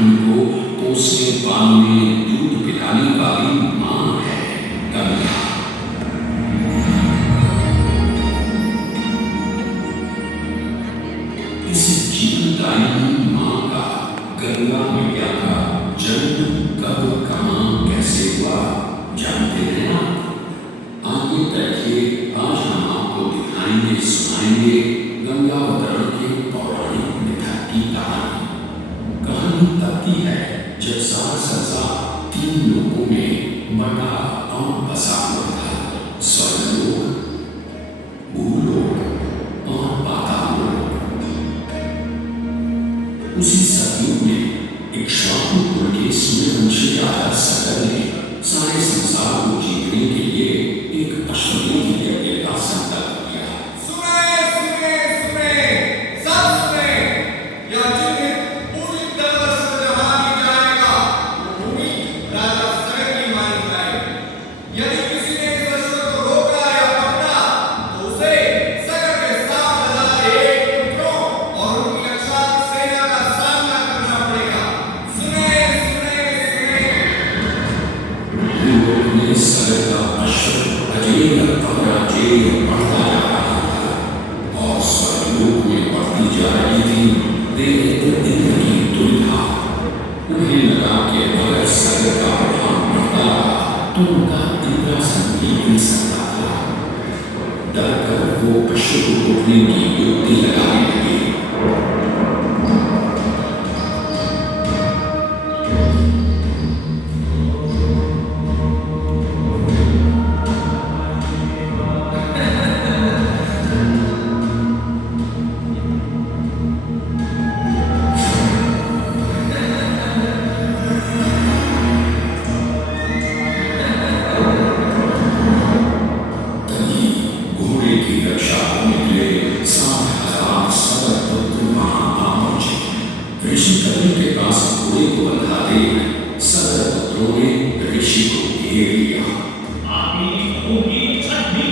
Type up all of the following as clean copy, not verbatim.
ब्रह्मांड को पोसने पालने दूध पिलाने वाली माँ है गंगा। इस जीवनदायिनी माँ का, गंगा मैया का जन्म कब कहाँ कैसे हुआ जानते हैं आप? आइए बैठिए, आज हम आपको दिखाएंगे सुनाएंगे गंगावतरण के पौराणिक मिथक की कहानी। कहानी तब की है जब सारा संसार 3 लोकों में बटा और बसा हुआ था, स्वर्गलोक, भूलोक और पाताल लोक। उसी सतयुग में इक्ष्वाकु कुल के सूर्यवंशी राजा सगर ने सारे संसार को जीतने के लिए एक अश्वमेध यज्ञ का संकल्प किया। सुने सुने सुने सब सुने, यह जिन्हें पूरी तरह से जहाँ दी जाएगा वो भूमि राजा सगर की मानी जाएगी। यदि किसी ने इस अश्व को रोका या पकड़ा तो उसे सगर के 7,001 पुत्रों और उनकी अक्षात सेना का सामना करना पड़ेगा। सुने सुने सुने। भूलोक में सगर का अश्व अजेय अग्रजेय बढ़ता जा रहा था और स्वर्गलोक में बढ़ती जा रही थी देवेंद्र इंद्र की दुविधा। उन्हें लगा कि अगर सगर का प्रभाव बढ़ता रहा तो उनका इंद्रासन भी मिल सकता था। डर कर वो अश्व को रोकने की युक्ति लगाने लगे। तभी घोड़े की रक्षा करने के लिए 7,000 सगर पुत्र वहां आ पहुंचे। ऋषि कपिल के पास घोड़े को बंधा देख सगर पुत्रों ने ऋषि को घेर लिया। आपकी होगी छठी,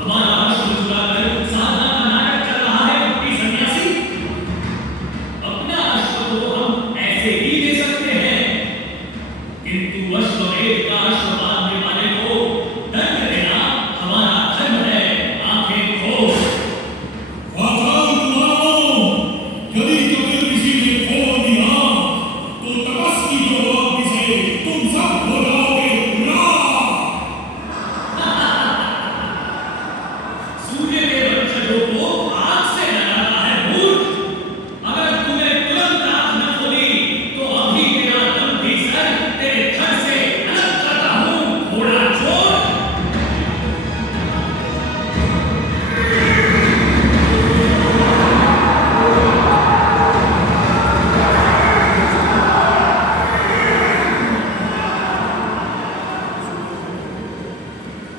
हमारा अश्व चुराकर साधना का नाटक कर रहा है कुटी सन्यासी। अपना अश्व तो हम ऐसे ही दे सकते हैं, किंतु अश्वमेध का अश्व बांधने वाले को दंड देना हमारा धर्म है। आंखें खोल। वाताल कुमारों, यदि कपिल ऋषि ने खोल दिया तो तपस्वी जो से तुम सब हो जाओगे राख। सूर्य के वंशजों को आग से डराता है मूर्ख। अगर तुम्हें तुरंत आंख न खोली तो अभी तेरा लंबी सर तेरे धड़ से अलग करता हूँ। घोड़ा छोड़।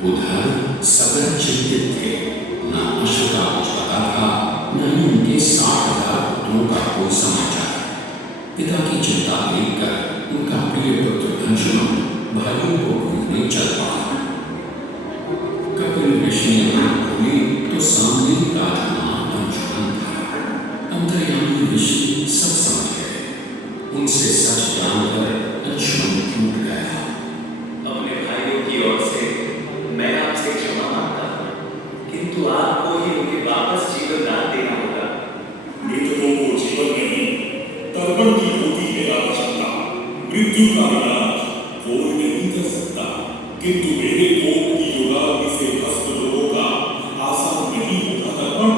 उधर सगर चिंतित थे, न अश्व का कुछ पता था, न ही उनके 60,000 पुत्रों का कोई समाचार। पिता की चिंता देखकर उनका प्रिय पुत्र अंशुमन भाइयों को ढूंढने चल पड़ा। कपिल ऋषि ने आंख खोली तो सामने राजकुमार अंशुमन था। अंतर्यामी ऋषि सब समझ गए। उनसे सच जानकर अंशुमन टूट गया। अपने भाइयों की ओर से मैं आपसे क्षमा मांगता हूँ, किंतु आपको ही उन्हें वापस जीवन दान देना होगा। मृतकों को जीवन नहीं, तर्पण की होती है आवश्यकता। मृत्यु का इलाज कोई नहीं कर सकता, किंतु मेरे कोप की योगाग्नि से भस्म लोगों का आसान नहीं होता तर्पण।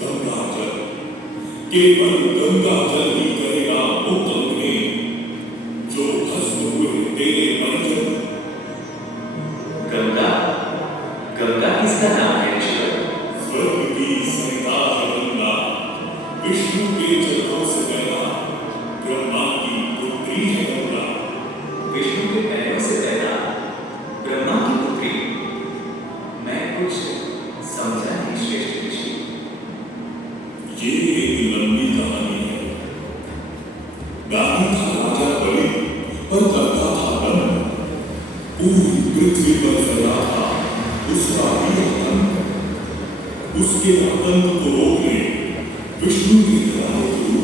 गंगा जल, केवल गंगा जल ही करेगा मुक्त उन्हें, जो भस्म हुए तेरे परिजन। गंगा, गंगा किसका नाम है ईश्वर? स्वर्ग की सरिता है गंगा, विष्णु के चरणों से पैदा, ब्रह्मा की पुत्री है गंगा। विष्णु के पैरों से पैदा, ब्रह्मा की पुत्री। मैं कुछ समझा नहीं श्रेष्ठ ऋषि। ये एक लंबी कहानी है। गाती था राजा बलि और करता था दंड। पूरी पृथ्वी पर फैला था उसका ही आतंक। उसके आतंक को रोकने विष्णु के कराए गुरु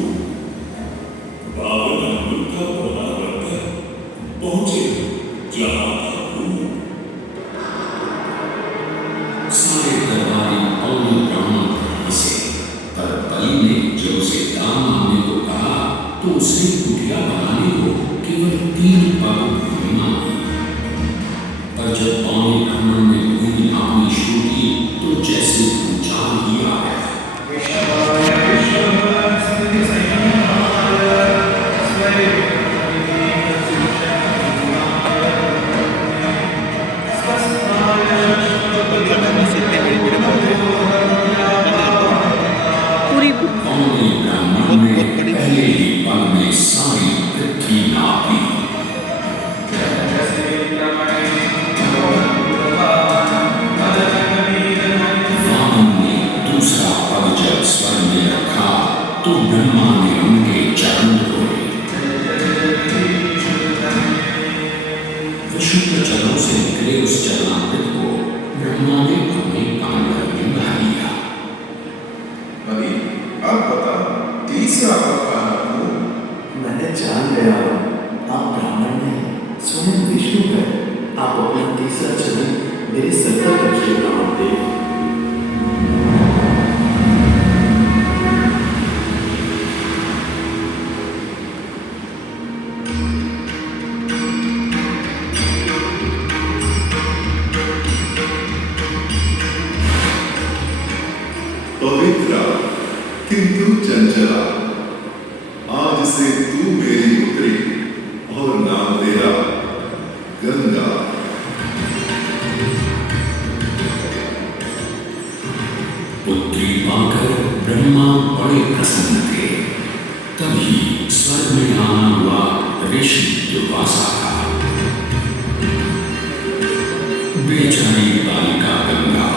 तो उसे कुटिया बनाने को केवल 3 पग भूमि मांगी। पर जब पौने ब्राह्मण ने भूमि नापनी शुरू की तो जैसे भूचाल ही आ गया। पूरी पौने ब्राह्मण ने पहले ही पग में सारी पृथ्वी नाप ली। वामन ने दूसरा पग जब स्वर्ग में रखा तो ब्रह्मा ने उनके चरण धोए। विशुद्ध जलों से निकले उस चरणामृत को ब्रह्मा ने अपने कांवर में भर लिया। अभी अब बता तीसरा पग कहाँ हो? मैंने जान गया हूँ, आप ब्राह्मण नहीं स्वयं विष्णु हैं। आप अपना तीसरा चरण मेरे सर पर रखिए ब्राह्मण देव। पवित्रा किंतु चंचला, आज से तू मेरी पुत्री और नाम तेरा गंगा। पुत्री पाकर ब्रह्मा बड़े प्रसन्न थे। तभी स्वर्ग में आना हुआ ऋषि दुर्वासा का। बेचारी बालिका गंगा,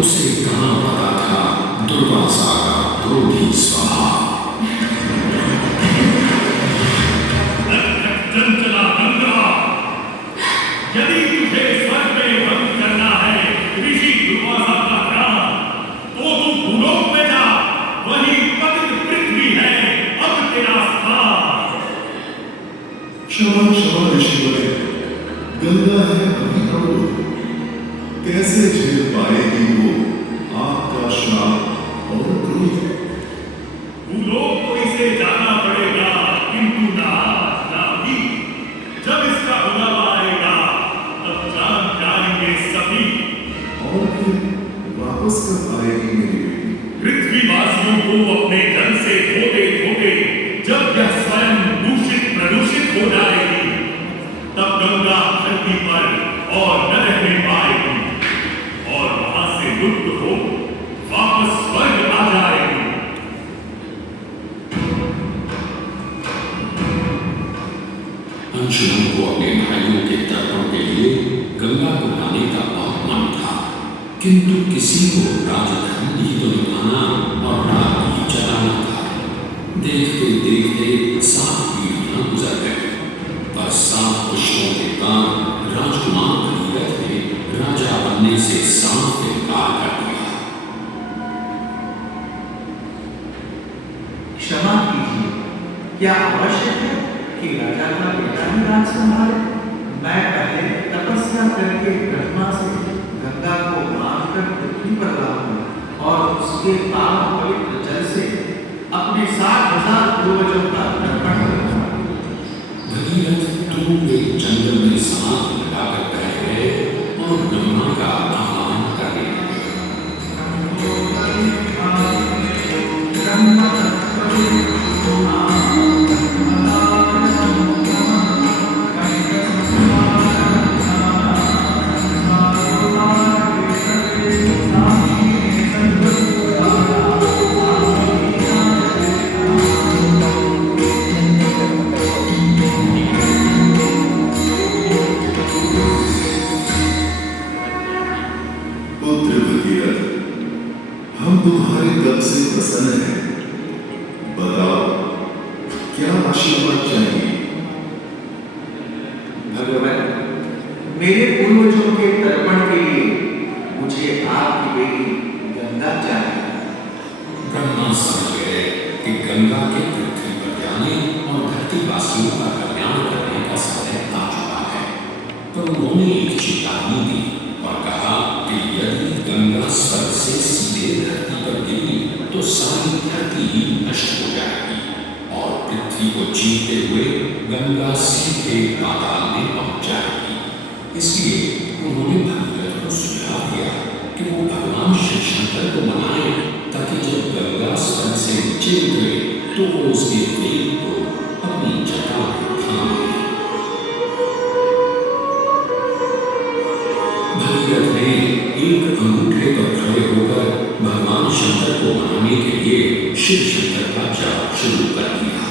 उसे कहाँ पता था दुर्वासा का क्रोधी स्वभाव। चंचला गंगा, यदि तुझे स्वर्ग में भंग करना है ऋषि दुर्वासा का ज्ञान, तो तू भूलोक में जा, वही पतित पृथ्वी है अब तेरा स्थान। क्षमा क्षमा ऋषिवरे, गंगा है अभी अवरुद्ध, कैसे झेल पाएगी वो आपका श्राप और क्रोध? भूलोक को इसे जाना पड़ेगा, किंतु ना ना भी। जब इसका बुलावा आएगा तब जान जाएंगे सभी। और फिर वापस कब आएगी मेरी बेटी? पृथ्वीवासियों को अपने जल से धोते धोते जब यह स्वयं दूषित प्रदूषित हो जाएगी, तब गंगा धरती पर और न रहने पाएगी और वहां से लुप्त हो वापस स्वर्ग आ जाएगी। अंशुमन को अपने भाइयों के तर्पण के लिए गंगा को लाने का बहुत मन था, किंतु किसी को राजधर्म ही तो निभाना और रात ही चलाना था। देखते देखते 7 पीढ़ियां गुजर गई, पर 7 पुष्पों के बाद राजकुमार भगीरथ ने राजा बनने से साफ इनकार कर दिया। क्षमा कीजिए, क्या आवश्यक है कि राजा का बेटा ही राज संभाले? मैं पहले तपस्या करके ब्रह्मा से गंगा को मांगकर पृथ्वी पर लाऊंगा और उसके पावन पवित्र जल से अपने 60,000 पूर्वजों का तर्पण करूंगा। भगीरथ तुम एक जंगल में सांप लगाकर बैठ गए और ब्रह्मा का आह्वान करने लगे। पुत्र भगीरथ, हम तुम्हारे तप से प्रसन्न हैं। बताओ क्या आशीर्वाद चाहिए? भगवान, मेरे पूर्वजों के तर्पण के लिए मुझे आपकी बेटी गंगा चाहिए। ब्रह्मा समझ गए कि गंगा के पृथ्वी पर जाने और धरतीवासियों का कल्याण करने का समय आ चुका है। तो उन्होंने एक चेतावनी दी और कहा कि यदि गंगा स्वर्ग से सीधे धरती पर गिरी तो सारी धरती ही नष्ट हो जाएगी और पृथ्वी को जीते हुए गंगा सीधे पाताल में पहुंच जाएगी। इसलिए उन्होंने भगीरथ को सुझाव दिया कि वो भगवान शिव शंकर को मनाए, ताकि जब गंगा स्वर्ग से नीचे उतरे तो वो उसके वेग को अपनी जटा में थाम ले। भगीरथ ने एक अंगूठे पर खड़े होकर भगवान शंकर को मनाने के लिए शिव शंकर का जाप शुरू कर दिया।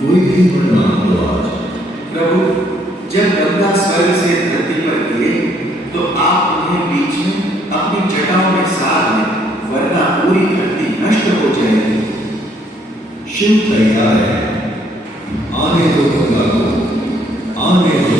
कोई भी वर मांग लो आज। प्रभु, जब गंगा स्वर्ग से धरती पर गिरे तो आप उन्हें बीच में अपनी जटाओं में साध लें, वरना पूरी धरती नष्ट हो जाएगी। शिव तैयार है, आने दो गंगा को, आने दो।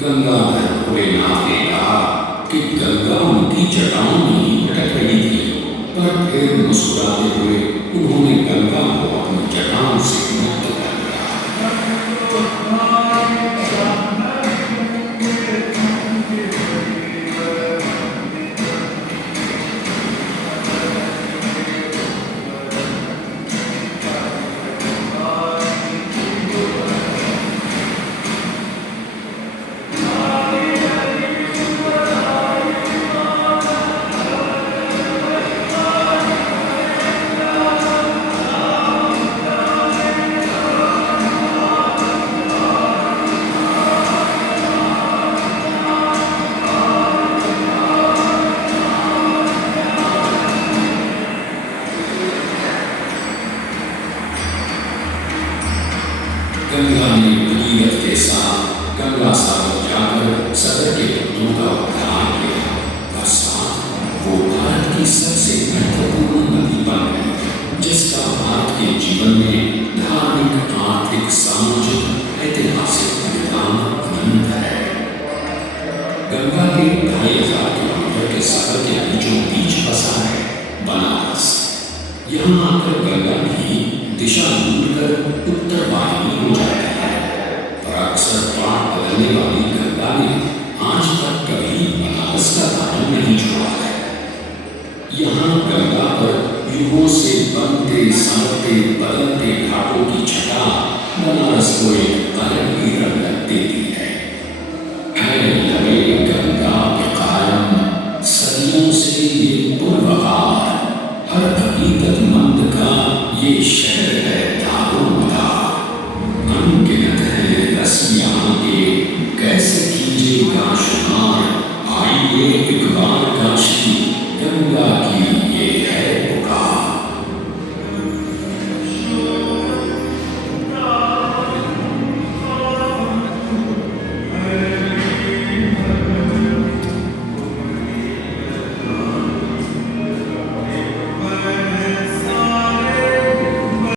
गंगाधर भोलेनाथ ने कहा कि गंगा उनकी जटाओं में ही भटक रही थी, पर फिर मुस्कुराते हुए उन्होंने गंगा को अपनी जटाओं से मुक्त कर दिया। गंगा ने भगीरथ के साथ गंगा सागर जाकर सगर के पुत्रों का उद्धार किया और साथ वो भारत की सबसे महत्वपूर्ण नदी बन गई, जिसका भारत के जीवन में धार्मिक, आर्थिक, सामाजिक, ऐतिहासिक परिणाम अनंत है। गंगा के 2500 किलोमीटर के सफर के बीचों बीच बसा है बनारस। यहाँ आकर गंगा की दिशा ढूंढकर उत्तर वाहिनी हो जाता है, पर अक्सर पार बदलने वाली गंगा ने आज तक कभी बनारस का दामन नहीं छोड़ा है। यहाँ गंगा पर युगों से बनते, संवरते, बदलते घाटों की छटा बनारस को एक अलग ही रंगत देती है। लगे गंगा के कायम सदियों से ये पुरवकार, हर हकीकत मंद का ये शहर